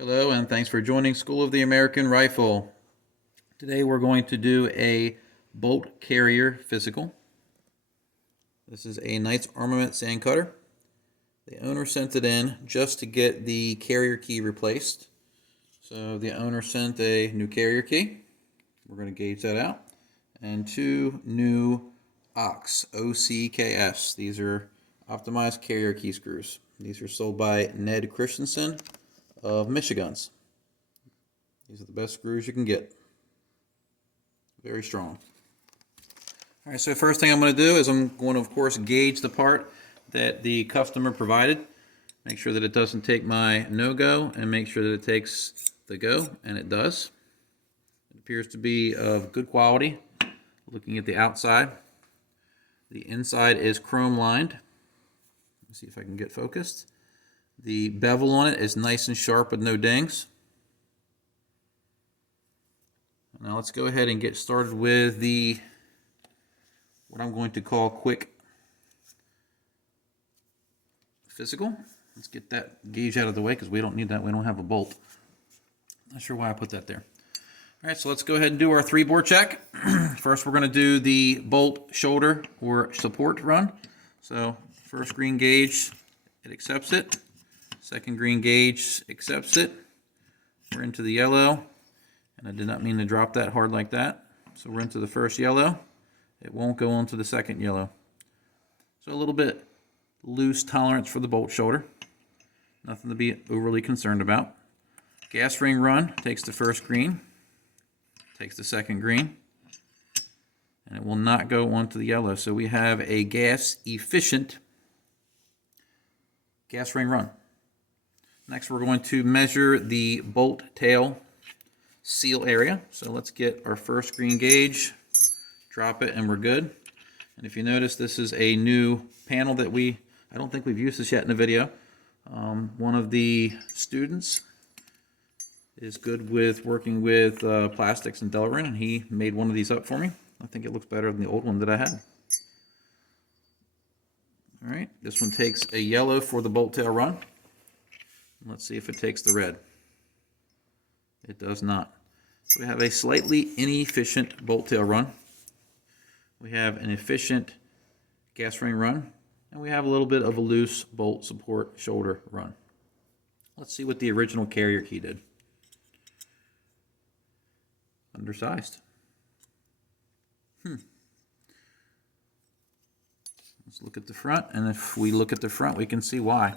Hello and thanks for joining School of the American Rifle. Today we're going to do a bolt carrier physical. This is a Knights Armament Sandcutter. The owner sent it in just to get the carrier key replaced. So the owner sent a new carrier key. We're going to gauge that out. And two new OCS, OCKS. These are optimized carrier key screws. These are sold by Ned Christensen of Michigans. These are the best screws you can get. Very strong. All right, so the first thing I'm going to do is I'm going to, of course, gauge the part that the customer provided. Make sure that it doesn't take my no-go, and make sure that it takes the go, and it does. It appears to be of good quality. Looking at the outside, the inside is chrome lined. Let's see if I can get focused. The bevel on it is nice and sharp with no dings. Now let's go ahead and get started with what I'm going to call quick physical. Let's get that gauge out of the way because we don't need that. We don't have a bolt. Not sure why I put that there. All right, so let's go ahead and do our 3-bore check. First, we're going to do the bolt shoulder or support run. So first green gauge, it accepts it. Second green gauge accepts it. We're into the yellow, and I did not mean to drop that hard like that. So we're into the first yellow. It won't go on to the second yellow. So a little bit loose tolerance for the bolt shoulder. Nothing to be overly concerned about. Gas ring run takes the first green, takes the second green, and it will not go onto the yellow. So we have a gas efficient gas ring run. Next, we're going to measure the bolt tail seal area. So let's get our first green gauge, drop it, and we're good. And if you notice, this is a new panel that I don't think we've used this yet in the video. One of the students is good with working with plastics and Delrin, and he made one of these up for me. I think it looks better than the old one that I had. All right, this one takes a yellow for the bolt tail run. Let's see if it takes the red. It does not. So we have a slightly inefficient bolt tail run. We have an efficient gas ring run, and we have a little bit of a loose bolt support shoulder run. Let's see what the original carrier key did. Undersized. Let's look at the front, and if we look at the front, we can see why.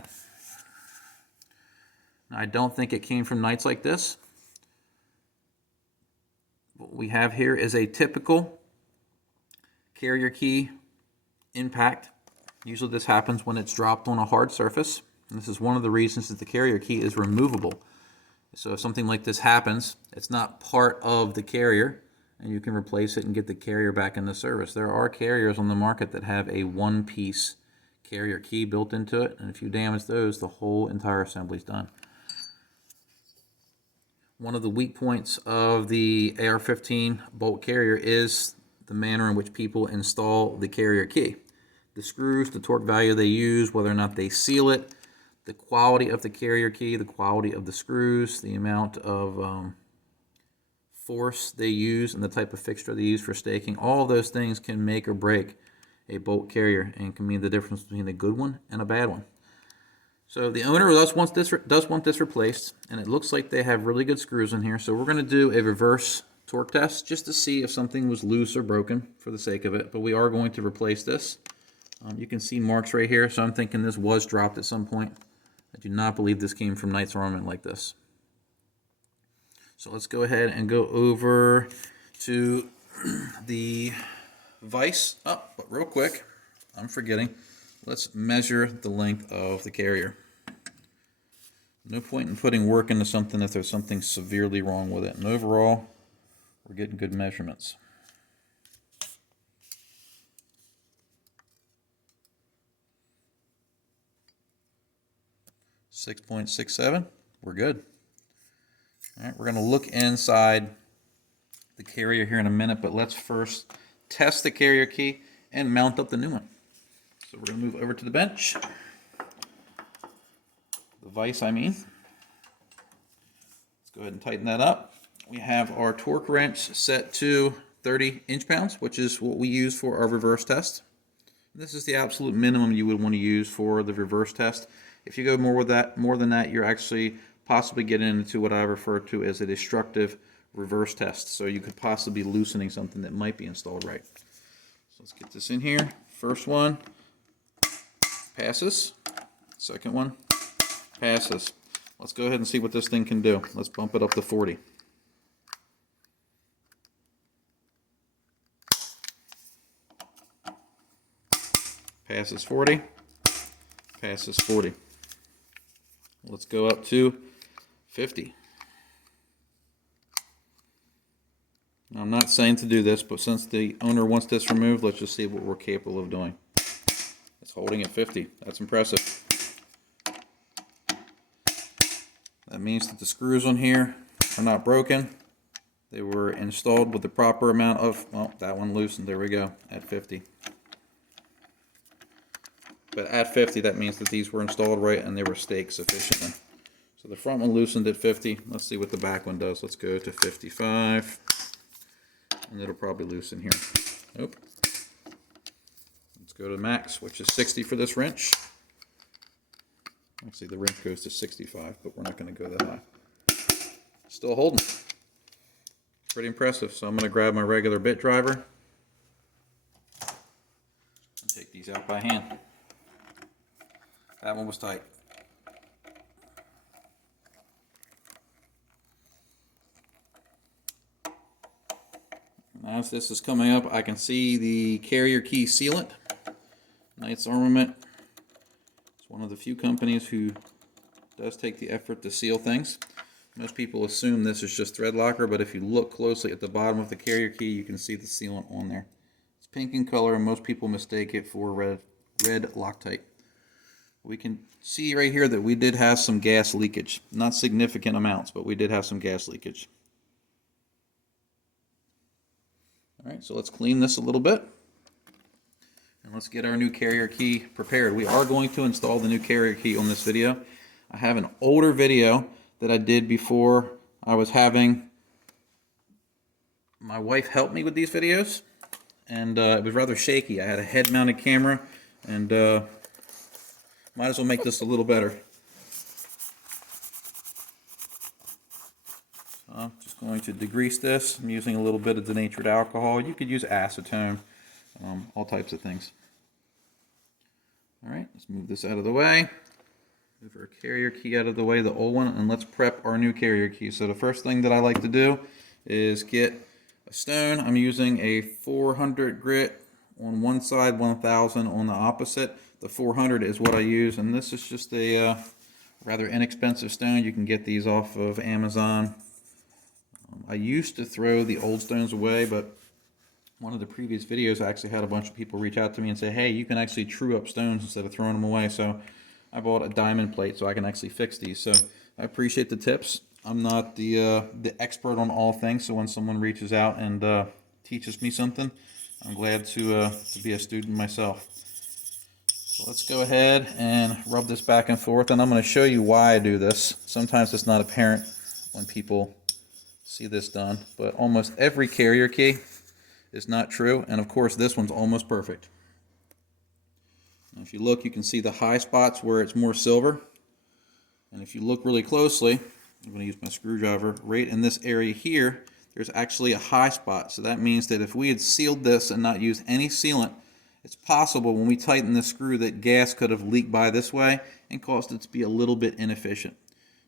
I don't think it came from Knights like this. What we have here is a typical carrier key impact. Usually this happens when it's dropped on a hard surface. And this is one of the reasons that the carrier key is removable. So if something like this happens, it's not part of the carrier, and you can replace it and get the carrier back into service. There are carriers on the market that have a one-piece carrier key built into it, and if you damage those, the whole entire assembly is done. One of the weak points of the AR-15 bolt carrier is the manner in which people install the carrier key. The screws, the torque value they use, whether or not they seal it, the quality of the carrier key, the quality of the screws, the amount of force they use, and the type of fixture they use for staking, all of those things can make or break a bolt carrier and can mean the difference between a good one and a bad one. So the owner does want this replaced, and it looks like they have really good screws in here. So we're going to do a reverse torque test just to see if something was loose or broken for the sake of it. But we are going to replace this. You can see marks right here, so I'm thinking this was dropped at some point. I do not believe this came from Knights Armament like this. So let's go ahead and go over to the vise. Oh, but real quick, I'm forgetting. Let's measure the length of the carrier. No point in putting work into something if there's something severely wrong with it. And overall, we're getting good measurements. .67. We're good. All right, we're going to look inside the carrier here in a minute, but let's first test the carrier key and mount up the new one. So we're going to move over to the bench. The vise, I mean. go ahead and tighten that up. We have our torque wrench set to 30 inch-pounds, which is what we use for our reverse test. This is the absolute minimum you would want to use for the reverse test. If you go more than that, you're actually possibly getting into what I refer to as a destructive reverse test. So you could possibly be loosening something that might be installed right. So let's get this in here. First one passes. Second one passes. Let's go ahead and see what this thing can do. Let's bump it up to 40. Passes 40, passes 40. Let's go up to 50. Now, I'm not saying to do this, but since the owner wants this removed, let's just see what we're capable of doing. It's holding at 50. That's impressive. That means that the screws on here are not broken. They were installed with the proper amount of, well, that one loosened. There we go, at 50. But at 50, that means that these were installed right and they were staked sufficiently. So the front one loosened at 50. Let's see what the back one does. Let's go to 55. And it'll probably loosen here. Nope. Let's go to max, which is 60 for this wrench. Actually, the wrench goes to 65, but we're not going to go that high. Still holding. Pretty impressive. So I'm going to grab my regular bit driver and take these out by hand. That one was tight. Now as this is coming up, I can see the carrier key sealant. Nice armament. It's one of the few companies who does take the effort to seal things. Most people assume this is just thread locker, but if you look closely at the bottom of the carrier key, you can see the sealant on there. It's pink in color, and most people mistake it for red Loctite. We can see right here that we did have some gas leakage. Not significant amounts, but we did have some gas leakage. Alright, so let's clean this a little bit. And let's get our new carrier key prepared. We are going to install the new carrier key on this video. I have an older video that I did before I was having my wife help me with these videos. And it was rather shaky. I had a head-mounted camera, and might as well make this a little better. So I'm just going to degrease this. I'm using a little bit of denatured alcohol. You could use acetone, all types of things. Alright, let's move this out of the way. Move our carrier key out of the way, the old one, and let's prep our new carrier key. So the first thing that I like to do is get a stone. I'm using a 400 grit on one side, 1000 on the opposite. The 400 is what I use, and this is just a rather inexpensive stone. You can get these off of Amazon. I used to throw the old stones away, but one of the previous videos I actually had a bunch of people reach out to me and say, hey, you can actually true up stones instead of throwing them away. So I bought a diamond plate so I can actually fix these. So I appreciate the tips. I'm not the expert on all things, so when someone reaches out and teaches me something, I'm glad to be a student myself. So let's go ahead and rub this back and forth, and I'm going to show you why I do this. Sometimes it's not apparent when people see this done, but almost every carrier key is not true, and of course this one's almost perfect. Now if you look, you can see the high spots where it's more silver, and if you look really closely, I'm going to use my screwdriver, right in this area here, there's actually a high spot. So that means that if we had sealed this and not used any sealant, it's possible when we tighten the screw that gas could have leaked by this way and caused it to be a little bit inefficient.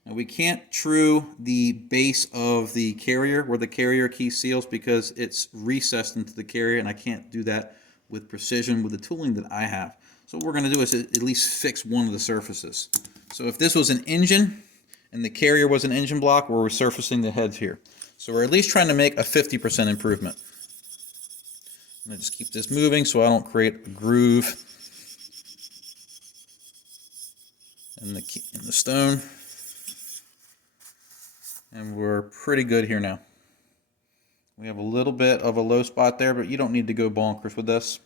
Now we can't true the base of the carrier where the carrier key seals because it's recessed into the carrier, and I can't do that with precision with the tooling that I have. So what we're going to do is at least fix one of the surfaces. So if this was an engine and the carrier was an engine block, we're resurfacing the heads here. So we're at least trying to make a 50% improvement. I'm going to just keep this moving so I don't create a groove in the stone. And we're pretty good here now. We have a little bit of a low spot there, but you don't need to go bonkers with this.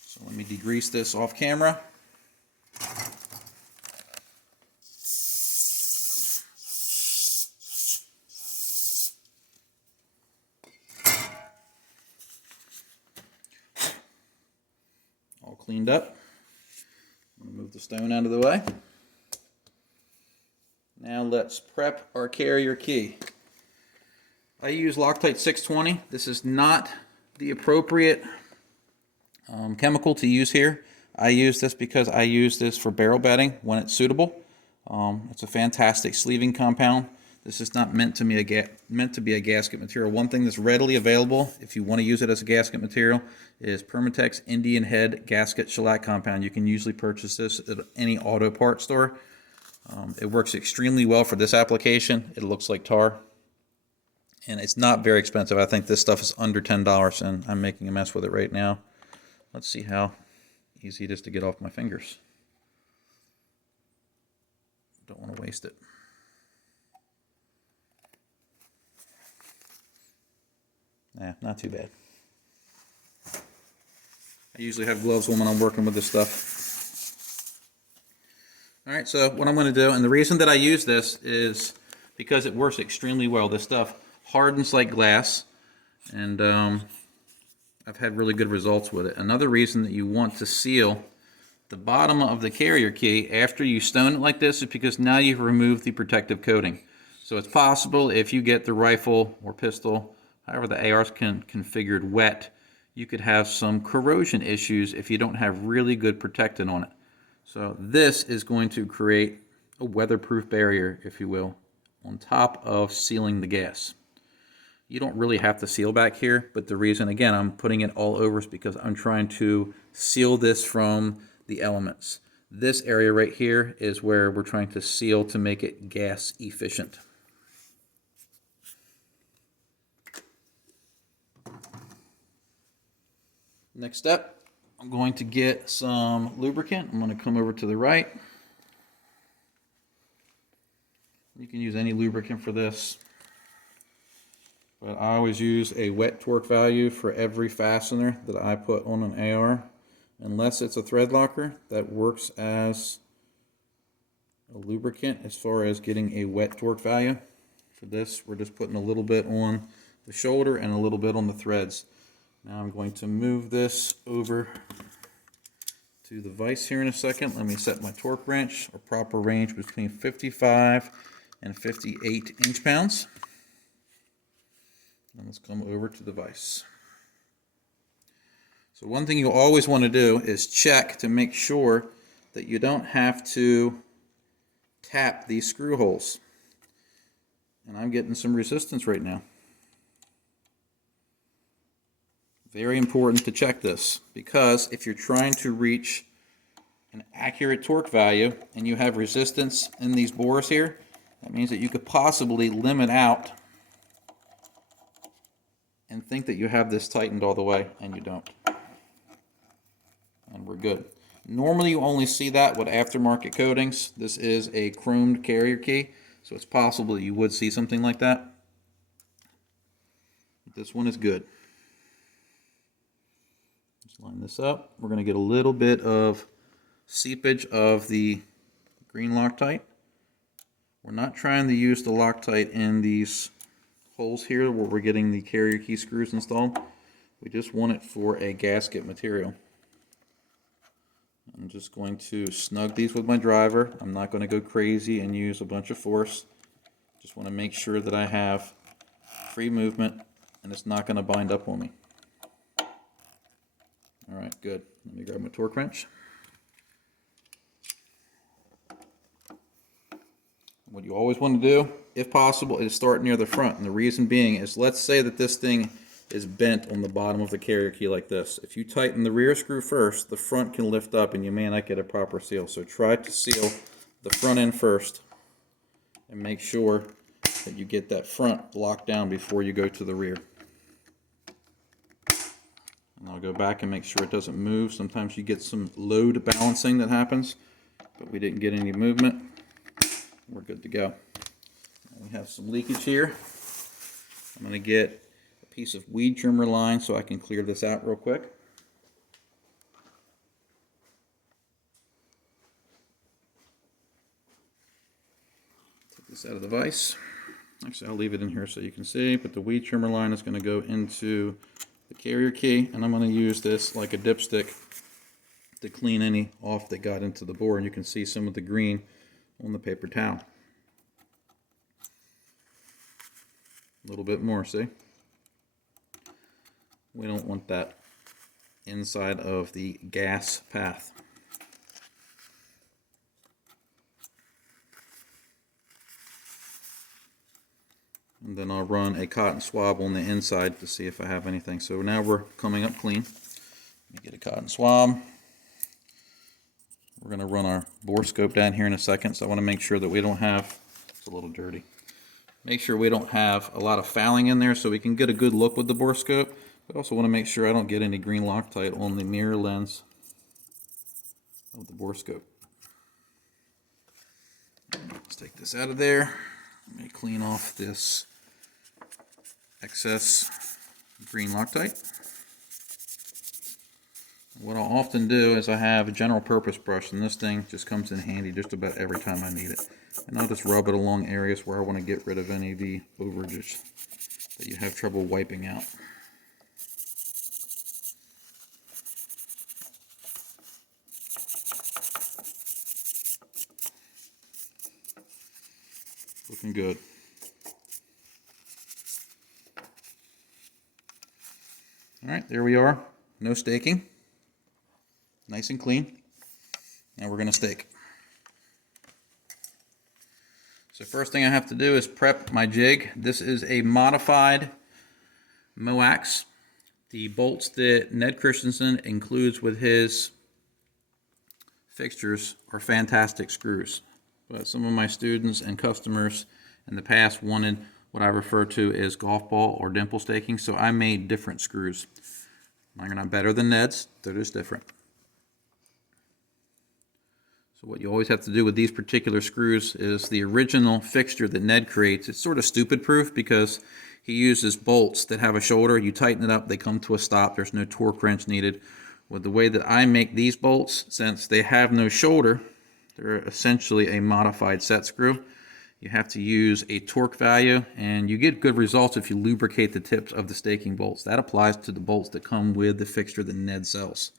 So let me degrease this off camera. cleaned up. Move the stone out of the way. Now let's prep our carrier key. I use Loctite 620. This is not the appropriate chemical to use here. I use this because I use this for barrel bedding when it's suitable. It's a fantastic sleeving compound. This is not meant to be a gasket material. One thing that's readily available, if you want to use it as a gasket material, is Permatex Indian Head Gasket Shellac Compound. You can usually purchase this at any auto parts store. It works extremely well for this application. It looks like tar. And it's not very expensive. I think this stuff is under $10, and I'm making a mess with it right now. Let's see how easy it is to get off my fingers. Don't want to waste it. Nah, not too bad. I usually have gloves on when I'm working with this stuff. Alright, so what I'm going to do, and the reason that I use this is because it works extremely well. This stuff hardens like glass, and I've had really good results with it. Another reason that you want to seal the bottom of the carrier key after you stone it like this is because now you've removed the protective coating. So it's possible if you get the rifle or pistol, however the AR's configured, wet, you could have some corrosion issues if you don't have really good protectant on it. So this is going to create a weatherproof barrier, if you will, on top of sealing the gas. You don't really have to seal back here, but the reason, again, I'm putting it all over is because I'm trying to seal this from the elements. This area right here is where we're trying to seal to make it gas efficient. Next step, I'm going to get some lubricant. I'm going to come over to the right. You can use any lubricant for this, but I always use a wet torque value for every fastener that I put on an AR, unless it's a thread locker that works as a lubricant as far as getting a wet torque value. For this, we're just putting a little bit on the shoulder and a little bit on the threads. Now I'm going to move this over to the vise here in a second. Let me set my torque wrench, or proper range, between 55 and 58 inch-pounds. And let's come over to the vise. So one thing you always want to do is check to make sure that you don't have to tap these screw holes. And I'm getting some resistance right now. Very important to check this, because if you're trying to reach an accurate torque value and you have resistance in these bores here, that means that you could possibly limit out and think that you have this tightened all the way, and you don't. And we're good. Normally you only see that with aftermarket coatings. This is a chromed carrier key, so it's possible that you would see something like that. But this one is good. Just line this up. We're going to get a little bit of seepage of the green Loctite. We're not trying to use the Loctite in these holes here where we're getting the carrier key screws installed. We just want it for a gasket material. I'm just going to snug these with my driver. I'm not going to go crazy and use a bunch of force. Just want to make sure that I have free movement and it's not going to bind up on me. Alright, good. Let me grab my torque wrench. What you always want to do, if possible, is start near the front. And the reason being is, let's say that this thing is bent on the bottom of the carrier key like this. If you tighten the rear screw first, the front can lift up and you may not get a proper seal. So try to seal the front end first and make sure that you get that front locked down before you go to the rear. And I'll go back and make sure it doesn't move. Sometimes you get some load balancing that happens, but we didn't get any movement. We're good to go. We have some leakage here. I'm going to get a piece of weed trimmer line so I can clear this out real quick. Take this out of the vise. Actually, I'll leave it in here so you can see, but the weed trimmer line is going to go into the carrier key, and I'm going to use this like a dipstick to clean any off that got into the bore, and you can see some of the green on the paper towel. A little bit more, see? We don't want that inside of the gas path. And then I'll run a cotton swab on the inside to see if I have anything. So now we're coming up clean. Let me get a cotton swab. We're going to run our borescope down here in a second, so I want to make sure that we don't have, it's a little dirty, make sure we don't have a lot of fouling in there so we can get a good look with the borescope. But also want to make sure I don't get any green Loctite on the mirror lens of the borescope. Let's take this out of there. Let me clean off this excess green Loctite. What I'll often do is I have a general purpose brush, and this thing just comes in handy just about every time I need it. And I'll just rub it along areas where I want to get rid of any of the overages that you have trouble wiping out. Looking good. All right, there we are. No staking. Nice and clean. Now we're going to stake. So first thing I have to do is prep my jig. This is a modified Moax. The bolts that Ned Christensen includes with his fixtures are fantastic screws. But some of my students and customers in the past wanted what I refer to as golf ball or dimple staking, so I made different screws. Mine are not better than Ned's, they're just different. So what you always have to do with these particular screws is the original fixture that Ned creates, it's sort of stupid proof because he uses bolts that have a shoulder. You tighten it up, they come to a stop. There's no torque wrench needed. With the way that I make these bolts, since they have no shoulder, they're essentially a modified set screw. You have to use a torque value, and you get good results if you lubricate the tips of the staking bolts. That applies to the bolts that come with the fixture that Ned sells.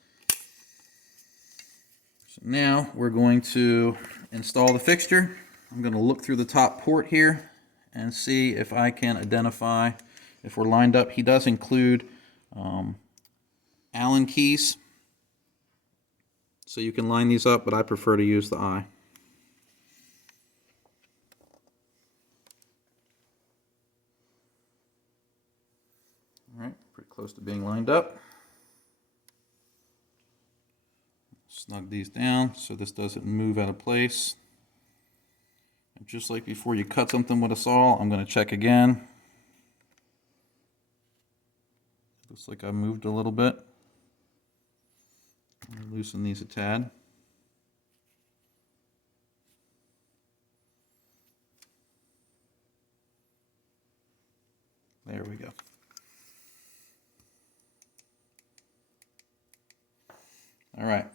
So now we're going to install the fixture. I'm going to look through the top port here and see if I can identify if we're lined up. He does include Allen keys, so you can line these up, but I prefer to use the eye. All right, pretty close to being lined up. Snug these down so this doesn't move out of place. And just like before you cut something with a saw, I'm going to check again. Looks like I moved a little bit. Loosen these a tad. There we go. All right.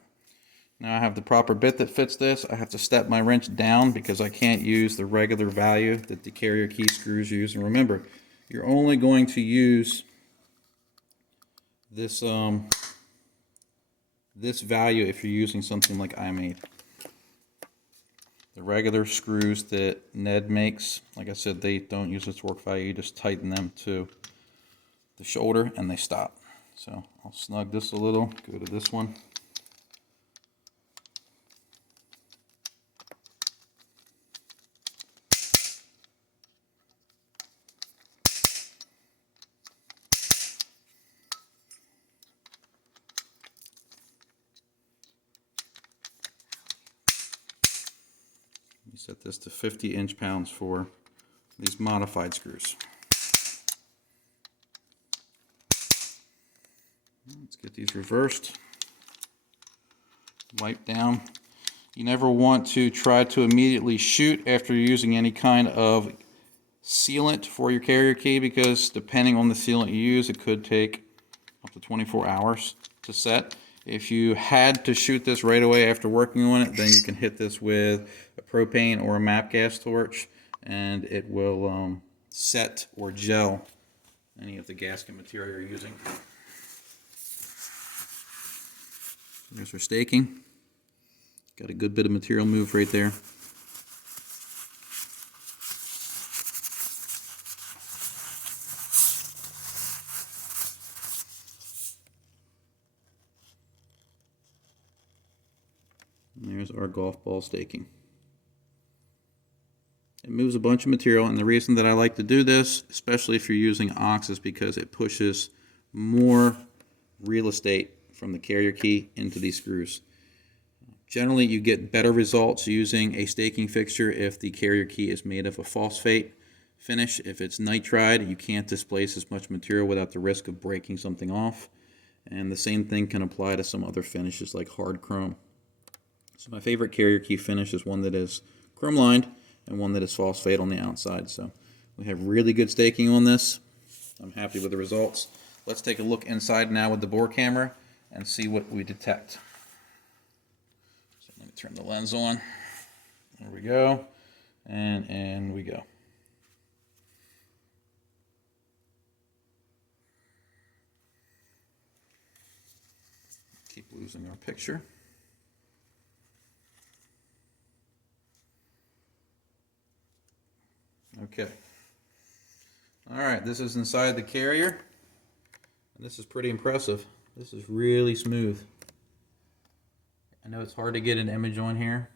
Now I have the proper bit that fits this. I have to step my wrench down because I can't use the regular value that the carrier key screws use. And remember, you're only going to use this this value if you're using something like I made. The regular screws that Ned makes, like I said, they don't use a torque value. You just tighten them to the shoulder and they stop. So I'll snug this a little, go to this one. You set this to 50 inch-pounds for these modified screws. Let's get these reversed. Wipe down. You never want to try to immediately shoot after you're using any kind of sealant for your carrier key, because depending on the sealant you use, it could take up to 24 hours to set. If you had to shoot this right away after working on it, then you can hit this with a propane or a MAP gas torch, and it will set or gel any of the gasket material you're using. There's our staking. Got a good bit of material moved right there. And there's our golf ball staking. It moves a bunch of material, and the reason that I like to do this, especially if you're using ox, is because it pushes more real estate from the carrier key into these screws. Generally, you get better results using a staking fixture if the carrier key is made of a phosphate finish. If it's nitride, you can't displace as much material without the risk of breaking something off. And the same thing can apply to some other finishes like hard chrome. So my favorite carrier key finish is one that is chrome lined and one that is phosphate on the outside. So we have really good staking on this. I'm happy with the results. Let's take a look inside now with the bore camera and see what we detect. So let me turn the lens on. There we go. And in we go. Keep losing our picture. Okay. All right, this is inside the carrier. And this is pretty impressive. This is really smooth. I know it's hard to get an image on here.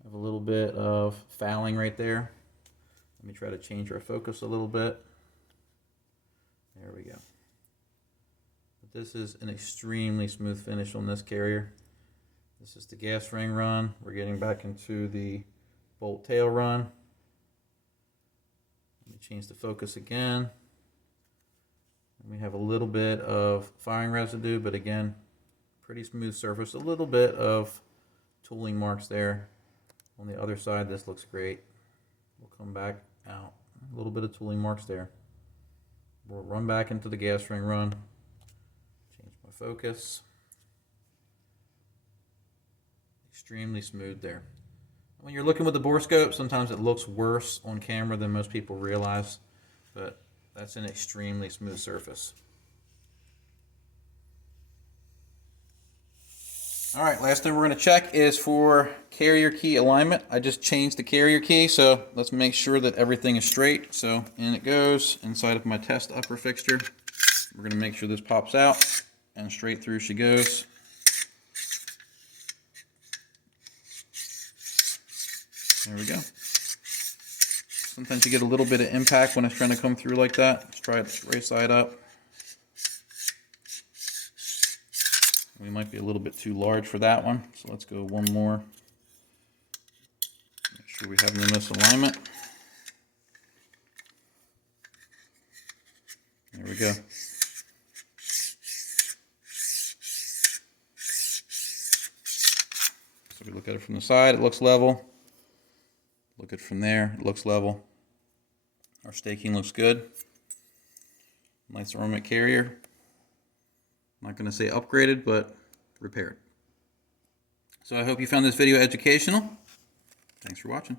I have a little bit of fouling right there. Let me try to change our focus a little bit. There we go. But this is an extremely smooth finish on this carrier. This is the gas ring run. We're getting back into the bolt tail run. Let me change the focus again. And we have a little bit of firing residue, but again, pretty smooth surface. A little bit of tooling marks there. On the other side, this looks great. We'll come back out. A little bit of tooling marks there. We'll run back into the gas ring run. Change my focus. Extremely smooth there. When you're looking with the borescope, sometimes it looks worse on camera than most people realize, but that's an extremely smooth surface. All right, last thing we're going to check is for carrier key alignment. I just changed the carrier key, so let's make sure that everything is straight. So in it goes inside of my test upper fixture. We're going to make sure this pops out, and straight through she goes. There we go. Sometimes you get a little bit of impact when it's trying to come through like that. Let's try it right side up. We might be a little bit too large for that one, so let's go one more. Make sure we have no misalignment. There we go. So we look at it from the side, it looks level. Look at it from there, it looks level. Our staking looks good. Nice ornament carrier. I'm not going to say upgraded, but repaired. So I hope you found this video educational. Thanks for watching.